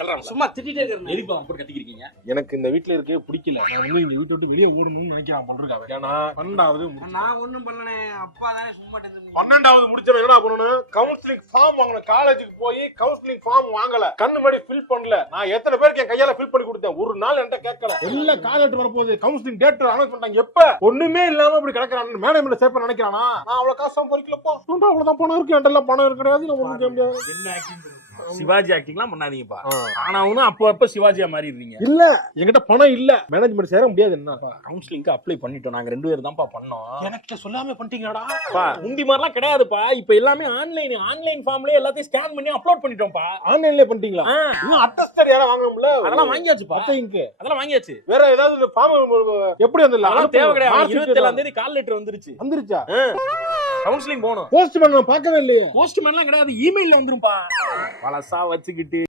தள்ளுறாங்க. சும்மா திட்டிட்டே இருக்கேன். எதுக்கு போட்டு கத்திக்கிறீங்க? எனக்கு இந்த வீட்டுல இருக்கே பிடிக்கல. நான் வந்து இந்த வீட்டை விட்டு வெளியே ஓடணும்னு நினைக்கிறேன் பண்றாங்க. ஏன்னா 12வது நான் ஒண்ணும் பண்ணனே, அப்பா தானே சும்மா 12வது முடிச்சவன் என்ன பண்ணணும்? கவுன்சிலிங் ஃபார்ம் வாங்கணும். காலேஜுக்கு போய் கவுன்சிலிங் ஃபார்ம் வாங்கல, கண்ணு முன்னாடி ஃபில் பண்ணல. நான் எத்தனை பேருக்கு என் கையால ஃபில் பண்ணி கொடுத்தேன், ஒரு நாள் என்கிட்ட கேட்கல. எல்லாம் காலேஜ் வரப்போகுது, கவுன்சிலிங் டேட் அனௌன்ஸ் பண்ணாங்க. எப்ப ஒண்ணுமே இல்லாம இப்படி கிடக்குறான், மேனேஜ்மெண்ட் சேர்ப்ப நினைக்கிறானா? நான் அவ்வளவு காசு சம்பாதிக்கலப்பா, அவ்வளவுதான் பணம் இருக்கு, என்கிட்ட பணம் கிடையாது. நான் ஒண்ணும் செய்ய முடியாது. என்ன ஆக்டிங்? சிவாஜி ஆக்டிங்லாம் பண்ணாதீங்கப்பா. ஆனாவும் அப்ப சிவாஜியா மாறிடுறீங்க. இல்ல, என்கிட்ட பணம் இல்ல, மேனேஜ்மெண்ட் சேர முடியாது. என்ன கவுன்சிலிங்க்கு அப்ளை பண்ணிட்டோம், நாங்க 2 பேர் தான்ப்பா பண்ணோம். எனக்கு சொல்லாம பண்ணிட்டீங்கடா. முந்தி மாதிரிலாம் கிடையாதுப்பா, இப்ப எல்லாமே ஆன்லைன் ஃபார்ம்லயே எல்லாத்தையும் ஸ்கேன் பண்ணி அப்லோட் பண்ணிட்டோம்ப்பா. ஆன்லைன்லயே பண்ணிட்டீங்களா? இன்னும் அட்டஸ்டட் யாரா வாங்கணும்ல? அதெல்லாம் வாங்கியாச்சுப்பா. அதெல்லாம் வாங்கியாச்சு. வேற ஏதாவது ஃபார்ம் எப்படி வந்தல? அதெல்லாம் தேவை கிடையாது. 27ஆம் தேதி கால் லெட்டர் வந்துருச்சா? கவுன்சிலிங் போகணும். போஸ்ட்மேன் நான் பார்க்கவே இல்லையே. போஸ்ட்மேன்லாம் கிடையாது, இமெயில்ல வந்துரும்பா. பழசா வச்சுக்கிட்டு